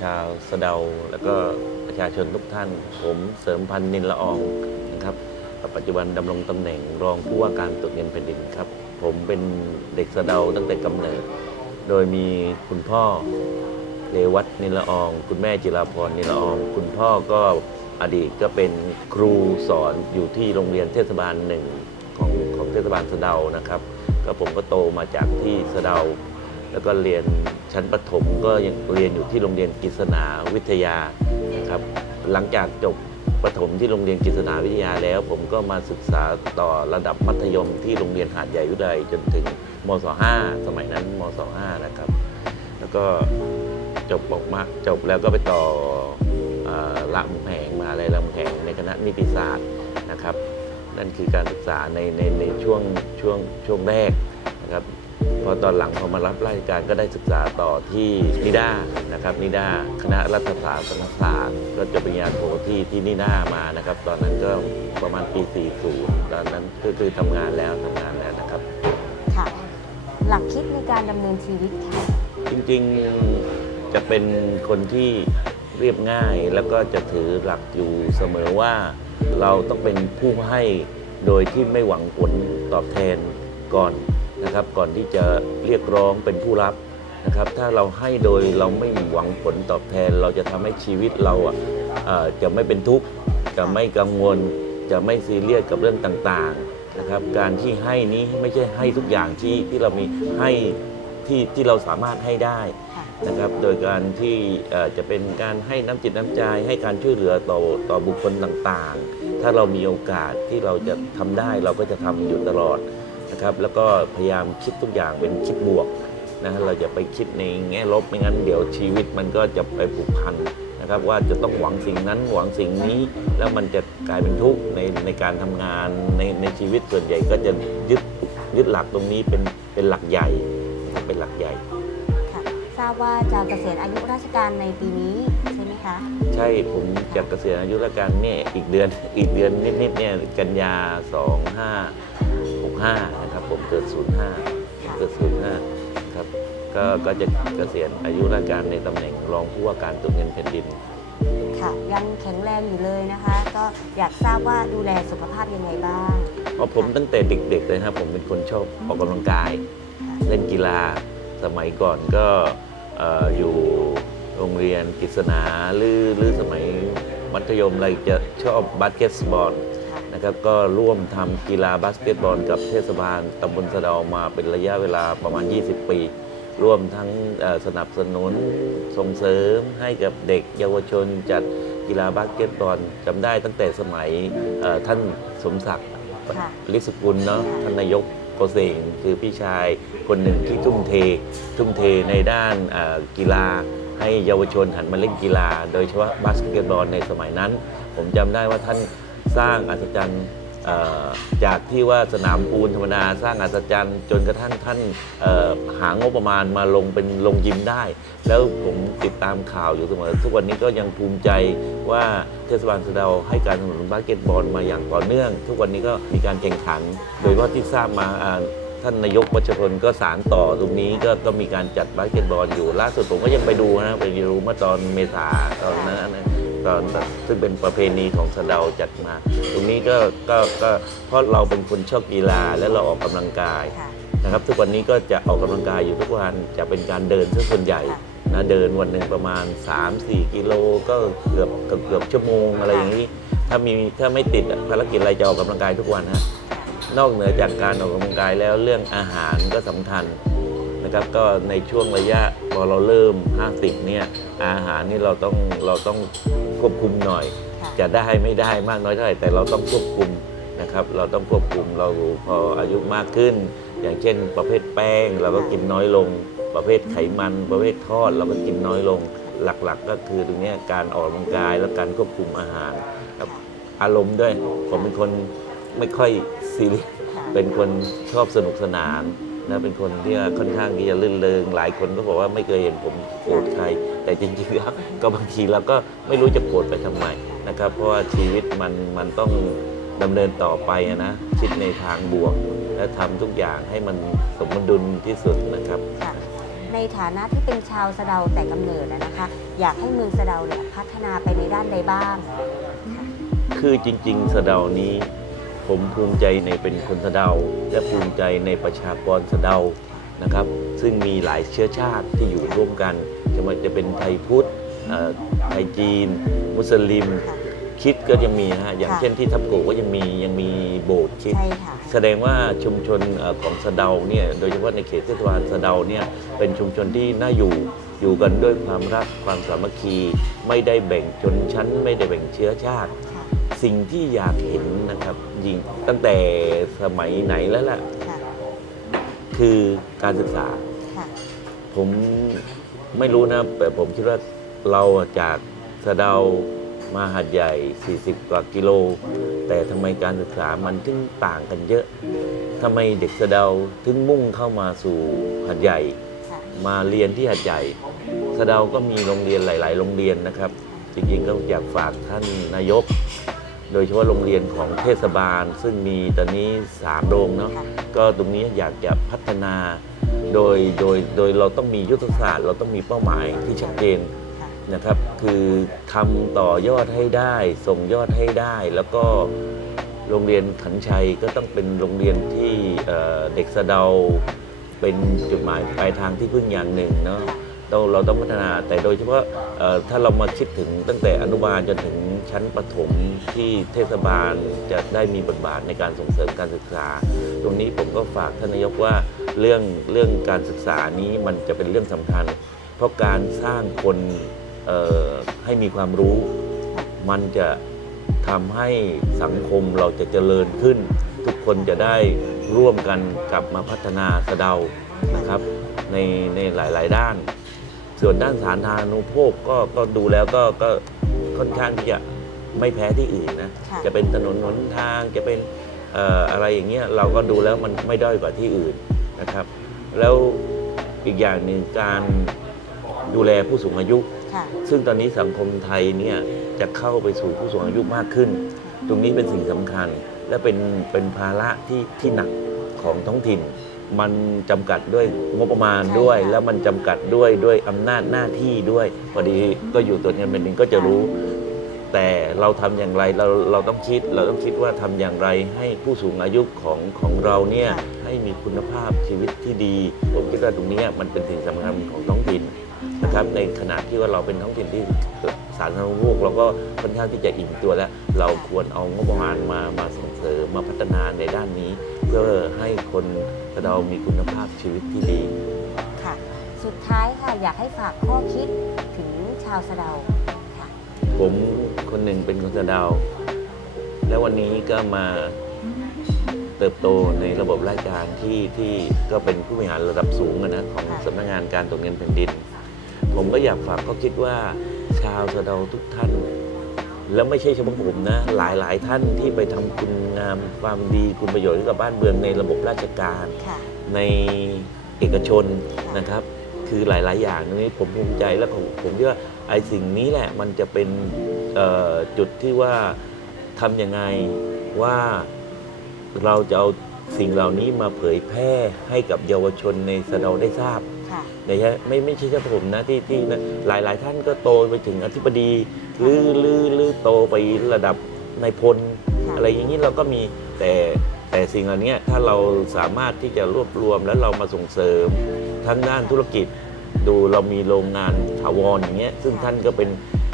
ชาวสะเดา แล้วก็ประชาชนทุกท่าน ผมเสริมพันธ์นินละอองนะครับปัจจุบันดำรงตำแหน่งรองผู้ว่าการตรวจเงินแผ่นดินครับ ผมเป็นเด็กสะเดาตั้งแต่กำเนิด โดยมีคุณพ่อเรวัตนินละออง คุณแม่จิราพรนินละออง คุณพ่อก็อดีตก็เป็นครูสอนอยู่ที่โรงเรียนเทศบาลหนึ่งของของเทศบาลสะเดานะครับ ก็ผมก็โตมาจากที่สะเดา แล้วก็เรียน ชั้นประถมก็ยังเรียนอยู่ที่โรงเรียนกฤษณาวิทยานะครับหลังจากจบประถมที่โรงเรียนกฤษณาวิทยาแล้ว ผมก็มาศึกษาต่อระดับมัธยมที่โรงเรียนหาดใหญ่วิทยาลัยจนถึงมศ5สมัยนั้นมศ5นะครับ แล้วก็จบออกมาจบแล้วก็ไปต่อเอ่อรามแหงมาอะไรรามแหงในคณะนิติศาสตร์นะครับ นั่นคือการศึกษาในในในช่วงช่วงช่วงแรกนะครับ พอตอนหลังพอมารับราชการก็ได้ศึกษาต่อที่นิด้านะครับนิด้าคณะรัฐศาสตร์สศาสตร์ก็จบปริญญาโทที่ที่นิด้ามานะครับ ตอนนั้นก็ประมาณปี 40 ตอนนั้นก็คือทำงานแล้วทำงานแล้วนะครับ ค่ะ หลักคิดในการดำเนินชีวิตค่ะ จริงๆจะเป็นคนที่เรียบง่ายแล้วก็จะถือหลักอยู่เสมอว่า เราต้องเป็นผู้ให้โดยที่ไม่หวังผลตอบแทนก่อน นะครับ ก่อนที่จะเรียกร้องเป็นผู้รับนะครับ ถ้าเราให้โดยเราไม่หวังผลตอบแทน เราจะทำให้ชีวิตเราอะเอ่อจะไม่เป็นทุกข์จะไม่กังวล จะไม่ซีเรียสกับเรื่องต่างๆนะครับ การที่ให้นี้ไม่ใช่ให้ทุกอย่างที่ที่เรามีให้ที่ที่เราสามารถให้ได้นะครับโดยการที่จะเป็นการให้น้ำจิตน้ำใจ ให้การช่วยเหลือต่อต่อบุคคลต่างๆ ถ้าเรามีโอกาสที่เราจะทำได้เราก็จะทำอยู่ตลอด นะครับ แล้วก็พยายามคิดทุกอย่างเป็นคิดบวกนะเราจะไปคิดในแง่ลบไม่งั้นเดี๋ยวชีวิตมันก็จะไปผูกพันนะครับว่าจะต้องหวังสิ่งนั้นหวังสิ่งนี้ แล้วมันจะกลายเป็นทุกข์ในในการทำงานในในชีวิตส่วนใหญ่ก็จะยึดยึดหลักตรงนี้เป็นเป็นหลักใหญ่นะครับเป็นหลักใหญ่ค่ะทราบว่าจะเกษียณอายุราชการในปีนี้ใช่ไหมคะใช่ผมจะเกษียณอายุราชการเนี่ยอีกเดือนอีกเดือนนิดๆเนี่ยกันยา 2565นะครับผมเกิด 05 เกิด 05 ครับ ก็ก็จะเกษียณอายุราชการในตำแหน่งรองผู้ว่าการตรวจเงินแผ่นดิน ค่ะ ยังแข็งแรงอยู่เลยนะคะ ก็อยากทราบว่าดูแลสุขภาพยังไงบ้างเพราะผมตั้งแต่เด็กๆเลยนะครับ ผมเป็นคนชอบออกกำลังกายค่ะเล่นกีฬาสมัยก่อนก็เอ่ออยู่โรงเรียนกฤษณาหรือหรือสมัยมัธยมอะไรจะชอบบาสเกตบอลค่ะ นะครับก็ร่วมทำกีฬาบาสเกตบอลกับเทศบาลตำบลสะเดามาเป็นระยะเวลาประมาณ 20 ปี ร่วมทั้งเอ่อสนับสนุนส่งเสริมให้กับเด็กเยาวชนจัดกีฬาบาสเกตบอลจำได้ตั้งแต่สมัยเอ่อท่านสมศักดิ์ค่ะลิศกุลเนาะท่านนายกโกเซงคือพี่ชายคนหนึ่งที่ทุ่มเท ทุ่มเทในด้านเอ่อกีฬาให้เยาวชนหันมาเล่นกีฬา โดยเฉพาะบาสเกตบอลในสมัยนั้น ผมจำได้ว่าท่าน สร้างอัศจรรย์จากที่ว่าสนามปูนธรรมดาสร้างอัศจรรย์ จนกระทั่งท่านหางบประมาณมาลงเป็นลงยิมได้ แล้วผมติดตามข่าวอยู่เสมอทุกวันนี้ก็ยังภูมิใจว่าเทศบาลสะเดาให้การสนับสนุนบาสเกตบอลมาอย่างต่อเนื่อง ทุกวันนี้ก็มีการแข่งขัน โดยเฉพาะที่ทราบมาท่านนายกวัชพลก็สารต่อตรงนี้ก็ก็มีการจัดบาสเกตบอลอยู่ล่าสุดผมก็ยังไปดูนะไปดูเมื่อตอนเมษาตอนนั้น ตอนซึ่งเป็นประเพณีของสะเดาจัดมา ตรงนี้ก็ก็ก็เพราะเราเป็นคนชอบกีฬาและเราออกกำลังกายค่ะนะครับ ทุกวันนี้ก็จะออกกำลังกายอยู่ทุกวันจะเป็นการเดินซะส่วนใหญ่ค่ะนะเดินวันหนึ่งประมาณ 3-4 กิโลก็เกือบเกือบเกือบชั่วโมงอะไรอย่างนี้ ถ้ามีถ้าไม่ติดอะภารกิจอะไรจะออกกำลังกายทุกวันนะนอกเหนือจากการออกกำลังกายแล้วเรื่องอาหารก็สำคัญนะครับก็ในช่วงระยะพอเราเริ่ม 50 เนี่ยอาหารนี่เราต้องเราต้อง ควบคุมหน่อย ค่ะจะได้ไม่ได้มากน้อยเท่าไหร่แต่เราต้องควบคุมนะครับ เราต้องควบคุมเราพออายุมากขึ้น อย่างเช่น ประเภทแป้งเราก็กินน้อยลง ประเภทไขมัน ประเภททอดเราก็กินน้อยลง หลักๆ ก็คือตรงเนี้ยการออกกำลังกายและการควบคุมอาหารครับอารมณ์ด้วยผมเป็นคนไม่ค่อยซีเรียส ค่ะ เป็นคนชอบสนุกสนาน นะเป็นคนที่ค่อนข้างที่จะลื่นเริงหลายคนก็บอกว่าไม่เคยเห็นผมโกรธใคร แต่จริงๆแล้วก็บางทีเราก็ไม่รู้จะโกรธไปทำไมนะครับ เพราะว่าชีวิตมันมันต้องดำเนินต่อไปอะนะคิดในทางบวก และทำทุกอย่างให้มันสมดุลที่สุดนะครับค่ะในฐานะที่เป็นชาวสะเดาแต่กำเนิดอะนะคะ อยากให้เมืองสะเดาเนี่ยพัฒนาไปในด้านใดบ้าง คือจริง ๆ สะเดานี้ ผมภูมิใจในเป็นคนสะเดา และภูมิใจในประชากรสะเดานะครับ ซึ่งมีหลายเชื้อชาติที่อยู่ร่วมกันจะมาจะเป็นไทยพุทธเอ่อไทยจีน มุสลิมค่ะคริดก็ยังมีนะฮะอย่างค่ะเช่นที่ทับโกก็ยังมียังมีโบสถ์คริดใช่ค่ะแสดงว่าชุมชนเอ่อของสะเดาเนี่ยโดยเฉพาะในเขตเทศบาลสะเดาเนี่ยเป็นชุมชนที่น่าอยู่อยู่กันด้วยความรักความสามัคคี ไม่ได้แบ่งชนชั้น ไม่ได้แบ่งเชื้อชาติค่ะ สิ่งที่อยากเห็นนะครับยิงตั้งแต่สมัยไหนแล้วล่ะ ค่ะคือการศึกษา ค่ะผมไม่รู้นะ แต่ผมคิดว่าเราจากสะเดามาหัดใหญ่ 40 กว่ากิโล แต่ทำไมการศึกษามันถึงต่างกันเยอะทำไมเด็กสะเดาถึงมุ่งเข้ามาสู่หัดใหญ่ ค่ะมาเรียนที่หัดใหญ่ สะเดาก็มีโรงเรียนหลาย ๆ โรงเรียนนะครับ จริงๆก็อยากฝากท่านนายก โดยเฉพาะโรงเรียนของเทศบาล ซึ่งมีตอนนี้3โรงเนาะค่ะก็ตรงนี้อยากจะพัฒนาโดยโดยโดยเราต้องมียุทธศาสตร์ เราต้องมีเป้าหมายที่ชัดเจนค่ะนะครับ คือทำต่อยอดให้ได้ ส่งยอดให้ได้ แล้วก็โรงเรียนขันชัยก็ต้องเป็นโรงเรียนที่เอ่อเด็กสะเดาเป็นจุดหมายปลายทางที่พึ่งอย่างหนึ่งเนาะ เราเราต้องพัฒนาแต่โดยเฉพาะถ้าเรามาคิดถึงตั้งแต่อนุบาลจนถึงชั้นประถมที่เทศบาลจะได้มีบทบาทในการส่งเสริมการศึกษา ตรงนี้ผมก็ฝากท่านนายกว่าเรื่องเรื่องการศึกษานี้มันจะเป็นเรื่องสำคัญ เพราะการสร้างคนให้มีความรู้ มันจะทำให้สังคมเราจะเจริญขึ้น ทุกคนจะได้ร่วมกันกลับมาพัฒนาสะเดานะครับในในหลาย ๆ ด้าน ส่วนด้านสาธารณูปโภคก็ก็ดูแล้วก็ก็ค่อนข้างที่จะไม่แพ้ที่อื่นนะ ค่ะจะเป็นถนนหนทางจะเป็นเอ่ออะไรอย่างเงี้ยเราก็ดูแล้วมันไม่ด้อยกว่าที่อื่นนะครับ แล้วอีกอย่างหนึ่งการดูแลผู้สูงอายุ ค่ะ ซึ่งตอนนี้สังคมไทยเนี่ยจะเข้าไปสู่ผู้สูงอายุมากขึ้น ตรงนี้เป็นสิ่งสำคัญ และเป็นเป็นภาระที่ที่หนักของท้องถิ่น มันจำกัดด้วยงบประมาณใช่ด้วยค่ะแล้วมันจำกัดด้วยด้วยอำนาจหน้าที่ด้วย พอดีก็อยู่ตัวเงินเป็นดินก็จะรู้ แต่เราทำอย่างไรเราเราต้องคิดเราต้องคิดว่าทำอย่างไรให้ผู้สูงอายุของของเราเนี่ยค่ะให้มีคุณภาพชีวิตที่ดีผมคิดว่าตรงเนี้ยมันเป็นสิ่งสำคัญของท้องถิ่นนะครับในขณะที่ว่าเราเป็นท้องถิ่นที่สาธารณูปโภคเราก็ค่อนข้างที่จะอิ่มตัวแล้ว เราควรเอางบประมาณมามาส่งเสริมมาพัฒนาในด้านนี้ เพื่อให้คนเรามีคุณภาพชีวิตที่ดี ค่ะ สุดท้ายค่ะอยากให้ฝากข้อคิดถึงชาวสะเดาค่ะ ผมคนหนึ่งเป็นคนสะเดาวแล้ววันนี้ก็มาเติบโตในระบบราชการที่ที่ก็เป็นผู้บริหารระดับสูงอะนะของค่ะสำนักงานการตรวจเงินแผ่นดิน ผมก็อยากฝากข้อคิดว่าชาวสะเดาทุกท่าน แล้วไม่ใช่เฉพาะผมนะหลายหลายๆ ท่านที่ไปทำคุณงามความดีคุณประโยชน์ให้กับบ้านเมืองในระบบราชการ ค่ะ ในเอกชนนะครับ คือหลาย ๆ อย่างนี้ผมภูมิใจและผมผมคิดว่าไอ้สิ่งนี้แหละมันจะเป็นเอ่อจุดที่ว่าทำยังไงว่าเราจะเอาสิ่งเหล่านี้มาเผยแพร่ให้กับเยาวชนในสะเดาได้ทราบ ค่ะ ไม่ใช่ไม่ไม่ใช่แค่ผมนะที่ที่นะหลายหลายท่านก็โตไปถึงอธิบดีหรือหรือหรือโตไประดับนายพล ค่ะ อะไรอย่างนี้เราก็มีแต่แต่สิ่งเหล่านี้ถ้าเราสามารถที่จะรวบรวมแล้วเรามาส่งเสริมทั้งด้านธุรกิจ ดูเรามีโรงงานถาวรอย่างเงี้ยซึ่งท่านก็เป็น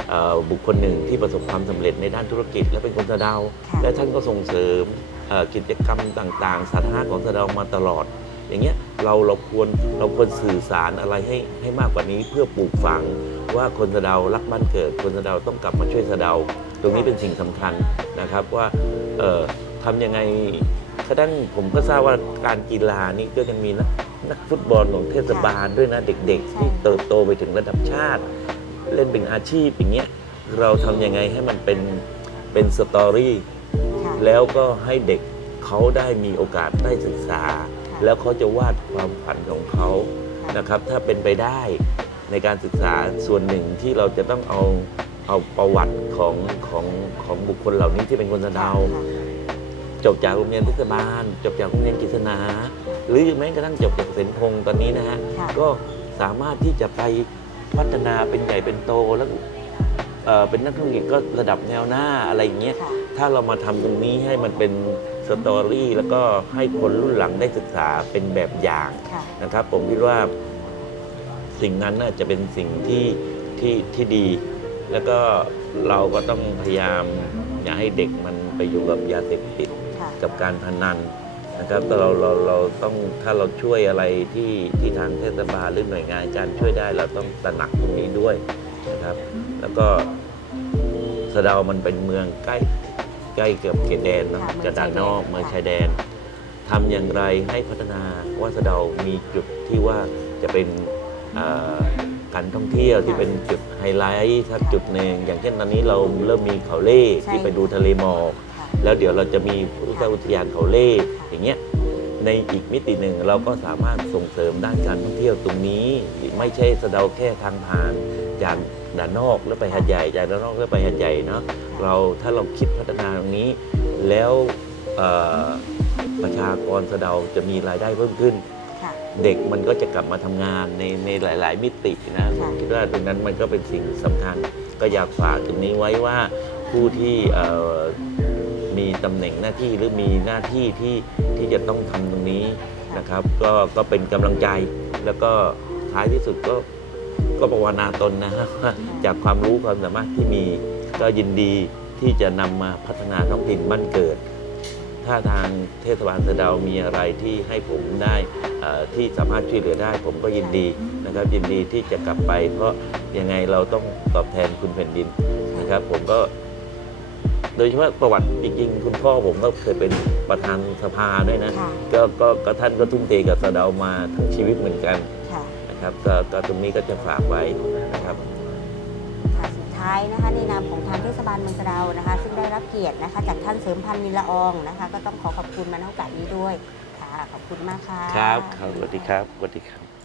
เอ่อบุคคลหนึ่งที่ประสบความสำเร็จในด้านธุรกิจ และเป็นคนสะเดา ค่ะ และท่านก็ส่งเสริมเอ่อกิจกรรมต่างๆ สาธารณะของสะเดามาตลอด อย่างเงี้ยเราเราควรเราควรสื่อสารอะไรให้ให้มากกว่านี้เพื่อปลูกฝังว่าคนสะเดารักบ้านเกิด คนสะเดาต้องกลับมาช่วยสะเดา ตรงนี้เป็นสิ่งสำคัญนะครับว่าเอ่อทำยังไงกระทั่งผมก็ทราบว่าการกีฬานี่ก็ยังมีนักนักฟุตบอลของเทศบาลด้วยนะเด็กๆ ที่เติบโตไปถึงระดับชาติ เล่นเป็นอาชีพอย่างเงี้ยเราทำยังไงให้มันเป็นเป็นสตอรี่ค่ะแล้วก็ให้เด็กเขาได้มีโอกาสได้ศึกษาค่ะ แล้วเขาจะวาดความฝันของเขานะครับ ถ้าเป็นไปได้ในการศึกษาส่วนหนึ่งที่เราจะต้องเอาเอาประวัติของของของบุคคลเหล่านี้ที่เป็นคนสะเดาค่ะจบจากโรงเรียนเทศบาล จบจากโรงเรียนกฤษณาหรือแม้กระทั่งจบจากเสนพงศ์ตอนนี้นะฮะค่ะก็สามารถที่จะไปพัฒนาเป็นใหญ่เป็นโตแล้วเอ่อเป็นนักธุรกิจก็ระดับแนวหน้าอะไรอย่างเงี้ยค่ะถ้าเรามาทำตรงนี้ให้มันเป็น สตอรี่แล้วก็ให้คนรุ่นหลังได้ศึกษาเป็นแบบอย่างค่ะนะครับ ผมคิดว่าสิ่งนั้นน่าจะเป็นสิ่งที่ที่ที่ดี แล้วก็เราก็ต้องพยายามอย่าให้เด็กมันไปอยู่กับยาเสพติดค่ะกับการพนันนะครับแต่เราเราเราต้องถ้าเราช่วยอะไรที่ที่ทางเทศบาลหรือหน่วยงานการช่วยได้เราต้องตระหนักตรงนี้ด้วยนะครับ แล้วก็สะเดามันเป็นเมืองใกล้ ใกล้กับเขตแดนเนอะค่ะเมืองจะด้านนอกชายแดนเมืองค่ะชายแดนทำอย่างไรให้พัฒนาว่าสะเดามีจุดที่ว่าจะเป็นเอ่อการท่องเที่ยวที่เป็นจุดไฮไลท์สักจุดหนึ่งอย่างเช่นตอนนี้เราเริ่มมีเขาเล่ที่ไปดูทะเลหมอก ค่ะ แล้วเดี๋ยวเราจะมีอุทยานเขาเล่อย่างเงี้ยในอีกมิติหนึ่งเราก็สามารถส่งเสริมด้านการท่องเที่ยวตรงนี้ ไม่ใช่สะเดาแค่ทางผ่าน จากด่านนอกแล้วไปหัดใหญ่จากด่านนอกแล้วไปหัดใหญ่เนาะเราถ้าเราคิดพัฒนาตรงนี้ แล้วเอ่อประชากรสะเดาจะมีรายได้เพิ่มขึ้นค่ะเด็กมันก็จะกลับมาทำงานในในหลาย ๆ มิตินะค่ะคิดว่าตรงนั้นมันก็เป็นสิ่งสำคัญ ก็อยากฝากตรงนี้ไว้ว่าผู้ที่เอ่อมีตำแหน่งหน้าที่หรือมีหน้าที่ที่ที่จะต้องทำตรงนี้นะครับ ก็ก็เป็นกำลังใจแล้วก็ท้ายที่สุดก็ ก็ภาวนาตนนะครับว่าจากความรู้ความสามารถที่มีก็ยินดีที่จะนำมาพัฒนาท้องถิ่นบ้านเกิด ถ้าทางเทศบาลสะเดามีอะไรที่ให้ผมได้เอ่อที่สามารถช่วยเหลือได้ ผมก็ยินดีนะครับยินดีที่จะกลับไป เพราะยังไงเราต้องตอบแทนคุณแผ่นดินนะครับ ผมก็ โดยเฉพาะประวัติจริงๆ คุณพ่อผมก็เคยเป็นประธานสภาด้วยนะ ค่ะ ก็ก็ก็ท่านก็ทุ่มเทกับสะเดามาทั้งชีวิตเหมือนกันค่ะ นะครับก็ก็ตรงนี้ก็จะฝากไว้นะครับค่ะสุดท้ายนะคะในนามของทางเทศบาลเมืองสะเดานะคะ ซึ่งได้รับเกียรตินะคะ จากท่านเสริมพันธ์นิลละอองนะคะ ก็ต้องขอขอบคุณมาณโอกาสนี้ด้วยค่ะขอบคุณมากค่ะ ครับครับสวัสดีครับสวัสดีครับ